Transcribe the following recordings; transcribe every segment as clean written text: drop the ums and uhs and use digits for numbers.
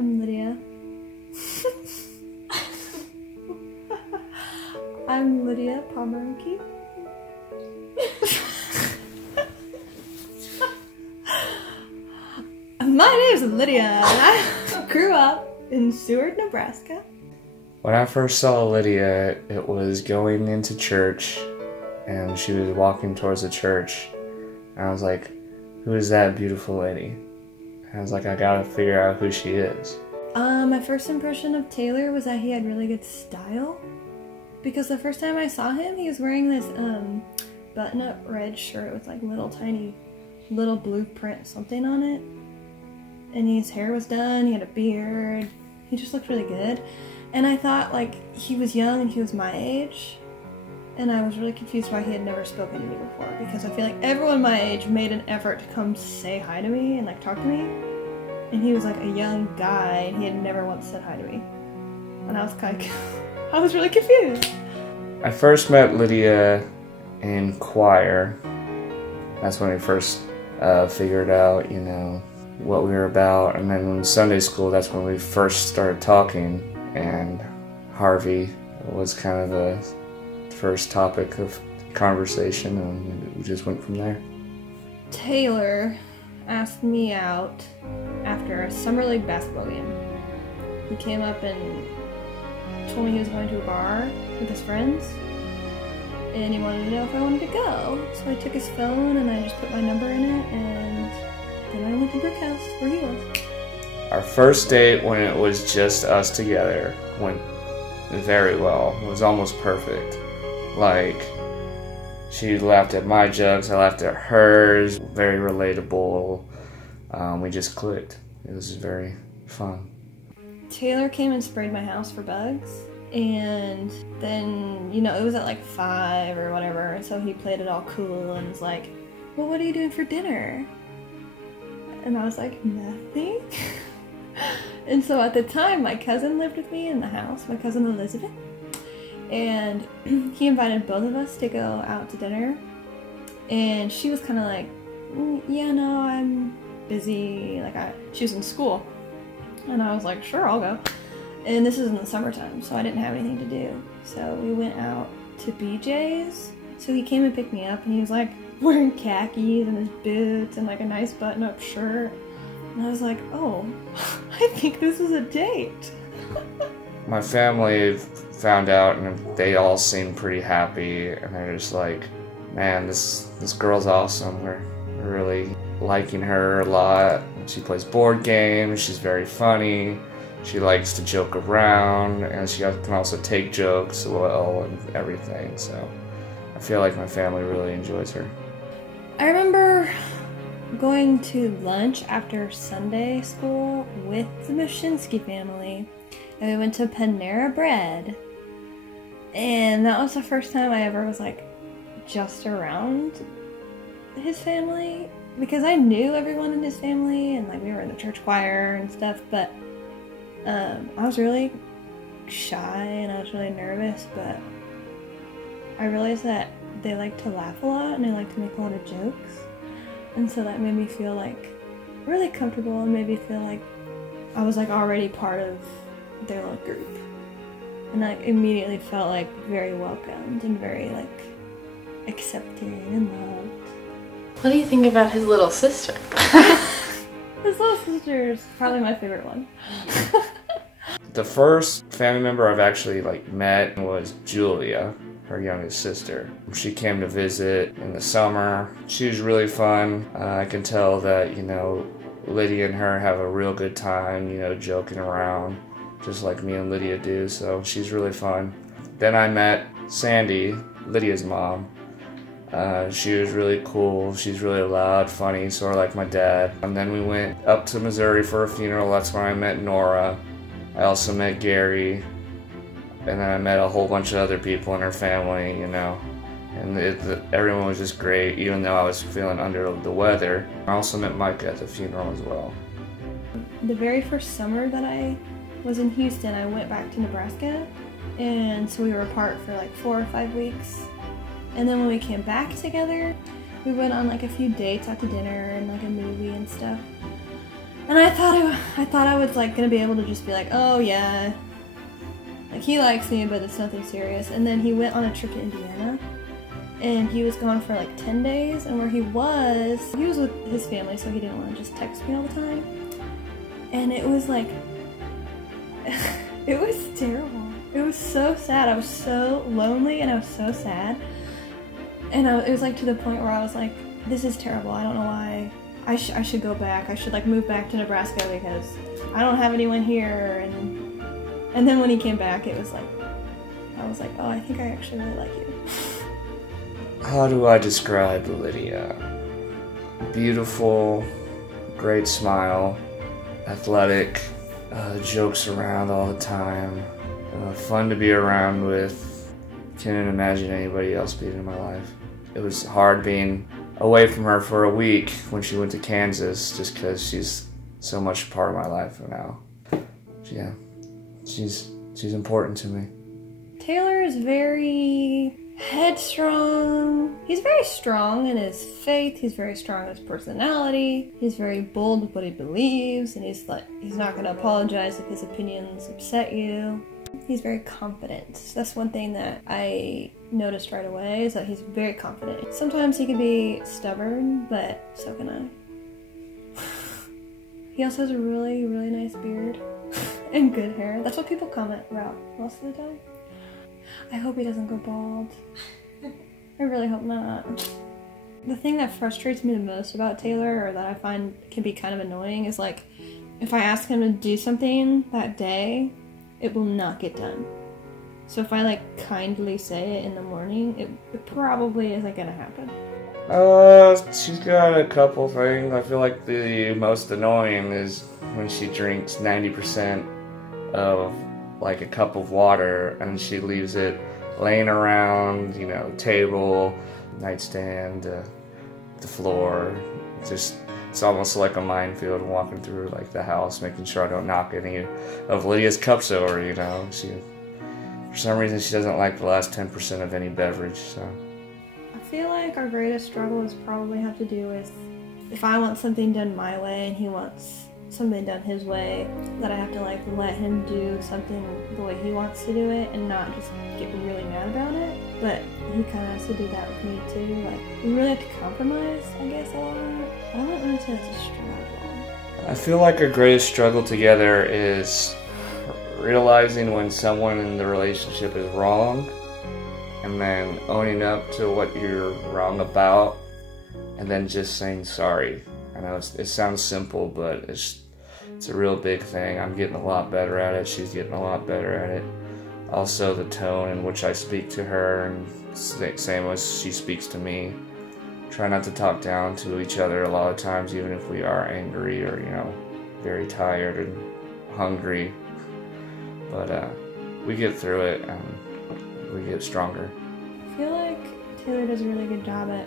I'm Lydia. I'm Lydia Pomeranke. My name's Lydia, and I grew up in Seward, Nebraska. When I first saw Lydia, it was going into church, and she was walking towards the church, and I was like, who is that beautiful lady? And I was like, I gotta figure out who she is. My first impression of Taylor was that he had really good style, because the first time I saw him, he was wearing this button-up red shirt with like little blue print something on it, and his hair was done, he had a beard, he just looked really good. And I thought, like, he was young and he was my age, and I was really confused why he had never spoken to me before, because I feel like everyone my age made an effort to come say hi to me and like talk to me, and he was like a young guy and he had never once said hi to me, and I was kind of I was really confused. I first met Lydia in choir. That's when we first figured out, you know, what we were about, and then in Sunday school, that's when we first started talking. And Harvey was kind of the first topic of conversation, and we just went from there. Taylor asked me out after a summer league basketball game. He came up and told me he was going to a bar with his friends, and he wanted to know if I wanted to go. So I took his phone and I just put my number in it, and then I went to Brick House where he was. Our first date, when it was just us together, went very well. It was almost perfect. Like, she laughed at my jokes, I laughed at hers. Very relatable. We just clicked. It was very fun. Taylor came and sprayed my house for bugs, and then, you know, it was at like 5 or whatever, so he played it all cool and was like, well, what are you doing for dinner? And I was like, nothing. And so at the time, my cousin lived with me in the house, my cousin Elizabeth, and he invited both of us to go out to dinner, and she was kind of like, yeah, no, I'm busy, like she was in school, and I was like, sure, I'll go. And this is in the summertime, so I didn't have anything to do, so we went out to BJ's. So he came and picked me up, and he was like wearing khakis and his boots and like a nice button-up shirt. And I was like, oh, I think this is a date. My family found out, and they all seemed pretty happy, and they're just like, man, this girl's awesome. We're really liking her a lot. She plays board games, she's very funny, she likes to joke around, and she can also take jokes well and everything, so I feel like my family really enjoys her. I remember going to lunch after Sunday school with the Mashinsky family, and we went to Panera Bread, and that was the first time I ever was like just around his family, because I knew everyone in his family and like we were in the church choir and stuff, but I was really shy and I was really nervous, but I realized that they like to laugh a lot and they like to make a lot of jokes. And so that made me feel like really comfortable and made me feel like I was like already part of their little group. And I immediately felt like very welcomed and very like accepted and loved. What do you think about his little sister? His little sister is probably my favorite one. The first family member I've actually like met was Julia, her youngest sister. She came to visit in the summer. She was really fun. I can tell that, you know, Lydia and her have a real good time, you know, joking around, just like me and Lydia do, so she's really fun. Then I met Sandy, Lydia's mom. She was really cool. She's really loud, funny, sort of like my dad. And then we went up to Missouri for a funeral. That's when I met Nora. I also met Gary. And then I met a whole bunch of other people in her family, you know. And everyone was just great, even though I was feeling under the weather. I also met Mike at the funeral as well. The very first summer that I was in Houston, I went back to Nebraska. And so we were apart for like 4 or 5 weeks. And then when we came back together, we went on like a few dates out to dinner and like a movie and stuff. And I thought I was like gonna be able to just be like, oh yeah, like he likes me, but it's nothing serious. And then he went on a trip to Indiana, and he was gone for like 10 days. And where he was with his family, so he didn't want to just text me all the time. And it was like, it was terrible. It was so sad. I was so lonely, and I was so sad. And it was like to the point where I was like, this is terrible. I don't know why. I should go back. I should like move back to Nebraska because I don't have anyone here. And then when he came back, it was like, I was like, oh, I think I actually really like you. How do I describe Lydia? Beautiful, great smile, athletic, jokes around all the time, fun to be around with. Can't imagine anybody else being in my life. It was hard being away from her for a week when she went to Kansas, just because she's so much a part of my life now. Yeah, she's important to me. Taylor is very headstrong. He's very strong in his faith. He's very strong in his personality. He's very bold with what he believes, and he's not going to apologize if his opinions upset you. He's very confident. That's one thing that I noticed right away, is that he's very confident. Sometimes he can be stubborn, but so can I. He also has a really, really nice beard and good hair. That's what people comment about most of the time. I hope he doesn't go bald. I really hope not. The thing that frustrates me the most about Taylor, or that I find can be kind of annoying, is like, if I ask him to do something that day, it will not get done. So if I like kindly say it in the morning, it probably isn't gonna happen. She's got a couple things. I feel like the most annoying is when she drinks 90% of like a cup of water and she leaves it laying around, you know, table, nightstand, the floor. It's almost like a minefield walking through like the house, making sure I don't knock any of Lydia's cups over, you know. For some reason, she doesn't like the last 10% of any beverage, so. I feel like our greatest struggles probably have to do with if I want something done my way and he wants something done his way, that I have to like let him do something the way he wants to do it and not just get really mad about it. But he kind of has to do that with me too. Like, we really have to compromise, I guess, a lot. I don't really say that's a struggle. I feel like our greatest struggle together is realizing when someone in the relationship is wrong and then owning up to what you're wrong about and then just saying sorry. I know it sounds simple, but it's a real big thing. I'm getting a lot better at it. She's getting a lot better at it. Also, the tone in which I speak to her, and same as she speaks to me. Try not to talk down to each other a lot of times, even if we are angry or, you know, very tired and hungry. But we get through it and we get stronger. I feel like Taylor does a really good job at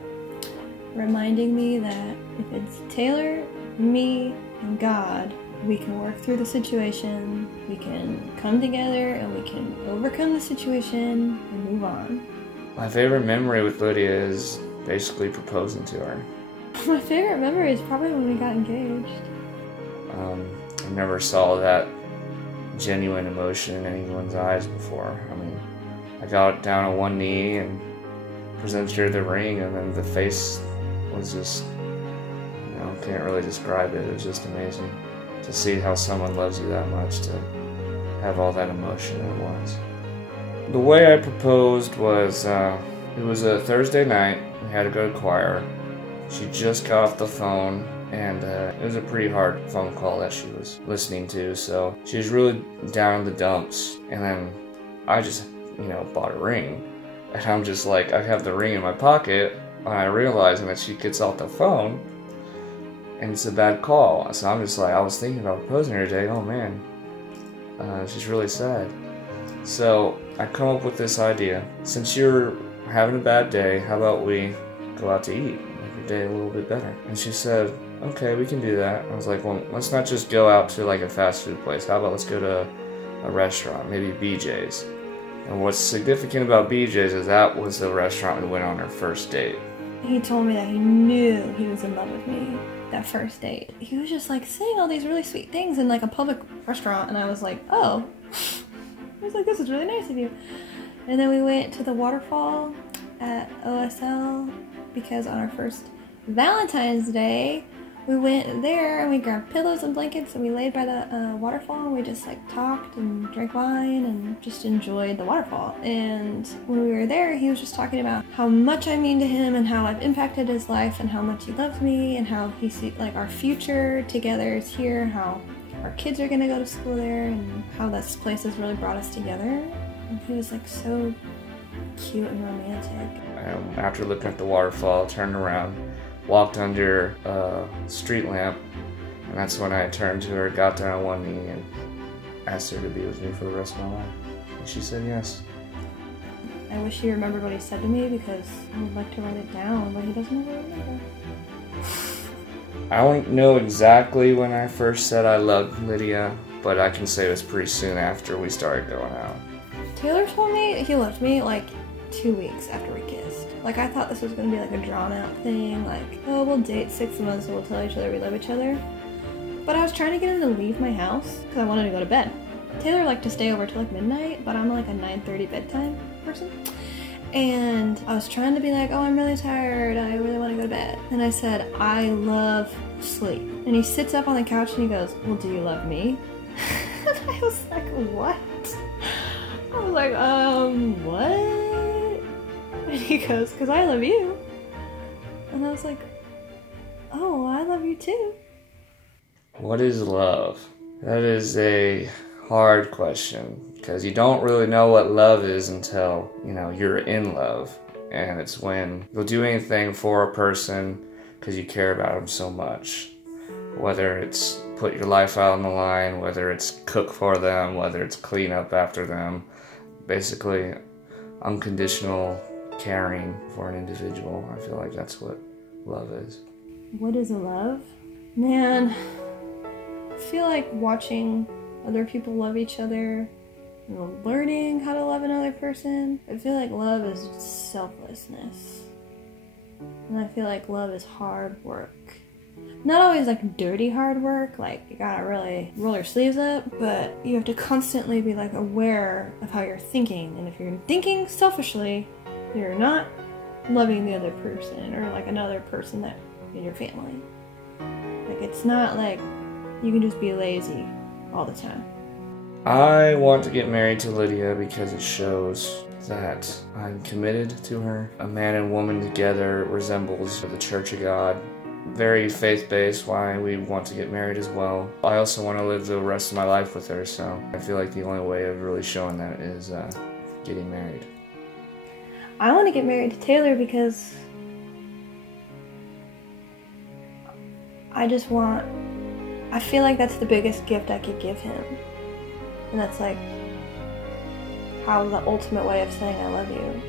reminding me that if it's Taylor, me, and God, we can work through the situation, we can come together, and we can overcome the situation and move on. My favorite memory with Lydia is basically proposing to her. My favorite memory is probably when we got engaged. I never saw that genuine emotion in anyone's eyes before. I mean, I got down on one knee and presented her the ring, and then the face was just, you know, can't really describe it. It was just amazing to see how someone loves you that much, to have all that emotion at once. The way I proposed was, it was a Thursday night. We had to go to choir. She just got off the phone, and it was a pretty hard phone call that she was listening to, so she was really down in the dumps. And then I just, you know, bought a ring, and I'm just like, I have the ring in my pocket, and I realize that she gets off the phone, and it's a bad call. So I'm just like, I was thinking about proposing her today. Oh man, she's really sad. So I come up with this idea. Since you're having a bad day, how about we go out to eat, make your day a little bit better? And she said, okay, we can do that. I was like, well, let's not just go out to like a fast food place. How about let's go to a restaurant, maybe BJ's. And what's significant about BJ's is that was the restaurant we went on our first date. He told me that he knew he was in love with me that first date. He was just like saying all these really sweet things in like a public restaurant, and I was like, oh. I was like, this is really nice of you. And then we went to the waterfall at OSL because on our first Valentine's Day, we went there and we grabbed pillows and blankets and we laid by the waterfall and we just like talked and drank wine and just enjoyed the waterfall. And when we were there, he was just talking about how much I mean to him and how I've impacted his life and how much he loves me and how he sees like our future together is here, how our kids are gonna go to school there and how this place has really brought us together. And he was like so cute and romantic. After looking at the waterfall, I turned around, walked under a street lamp, and that's when I turned to her, got down on one knee, and asked her to be with me for the rest of my life. And she said yes. I wish he remembered what he said to me because I would like to write it down, but he doesn't ever remember. I don't know exactly when I first said I loved Lydia, but I can say it was pretty soon after we started going out. Taylor told me he loved me like 2 weeks after we kissed. Like, I thought this was gonna be like a drawn out thing, like, oh, we'll date 6 months and we'll tell each other we love each other. But I was trying to get him to leave my house because I wanted to go to bed. Taylor liked to stay over till like midnight, but I'm like a 9:30 bedtime person. And I was trying to be like, oh, I'm really tired, I really want to go to bed. And I said, I love sleep. And he sits up on the couch and he goes, well, do you love me? And I was like, what? I was like, what? And he goes, because I love you. And I was like, oh, I love you too. What is love? That is a hard question because you don't really know what love is until, you're in love. And it's when you'll do anything for a person because you care about them so much. Whether it's put your life out on the line, whether it's cook for them, whether it's clean up after them. Basically, unconditional caring for an individual. I feel like that's what love is. What is a love? Man, I feel like watching other people love each other and learning how to love another person. I feel like love is selflessness. And I feel like love is hard work. Not always like dirty hard work, like you gotta really roll your sleeves up, but you have to constantly be like aware of how you're thinking. And if you're thinking selfishly, you're not loving the other person or like another person that in your family. Like it's not like you can just be lazy all the time. I want to get married to Lydia because it shows that I'm committed to her. A man and woman together resembles the Church of God. Very faith-based, why we want to get married as well. I also want to live the rest of my life with her, so I feel like the only way of really showing that is getting married. I want to get married to Taylor because I feel like that's the biggest gift I could give him. And that's like how the ultimate way of saying I love you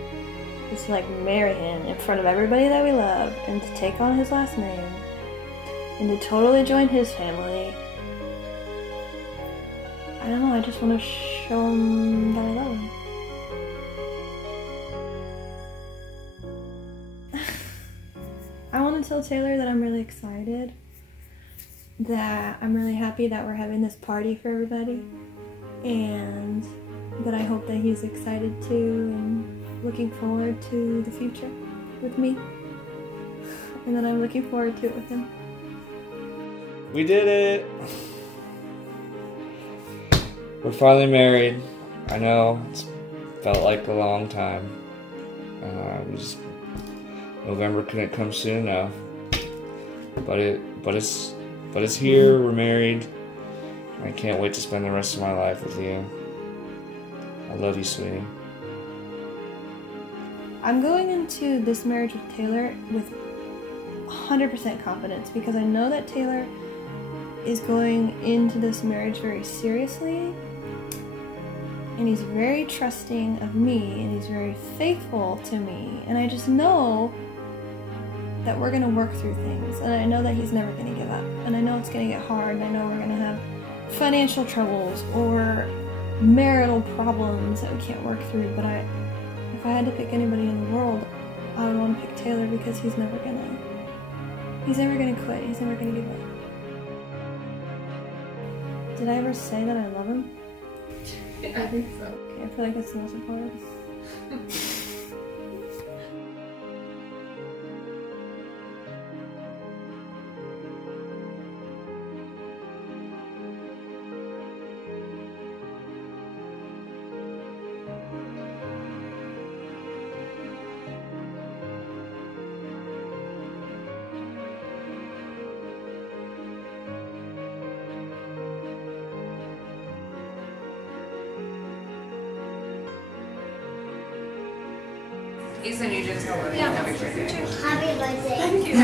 is to like marry him in front of everybody that we love and to take on his last name and to totally join his family. I don't know, I just want to show him that I love him. I want to tell Taylor that I'm really excited, that I'm really happy that we're having this party for everybody, and that I hope that he's excited too and looking forward to the future with me, and that I'm looking forward to it with him. We did it! We're finally married. I know, it's felt like a long time. November couldn't come soon enough. But it's here, we're married. I can't wait to spend the rest of my life with you. I love you, sweetie. I'm going into this marriage with Taylor with 100% confidence because I know that Taylor is going into this marriage very seriously, and he's very trusting of me, and he's very faithful to me, and I just know that we're gonna work through things, and I know that he's never gonna give up, and I know it's gonna get hard, and I know we're gonna have financial troubles or marital problems that we can't work through, but if I had to pick anybody in the world, I would want to pick Taylor because he's never gonna He's never gonna quit. He's never gonna give up. Did I ever say that I love him? I think so. Okay, I feel like that's the most important. Ethan, you just tell her. Yeah. Happy birthday. Happy birthday. Thank you.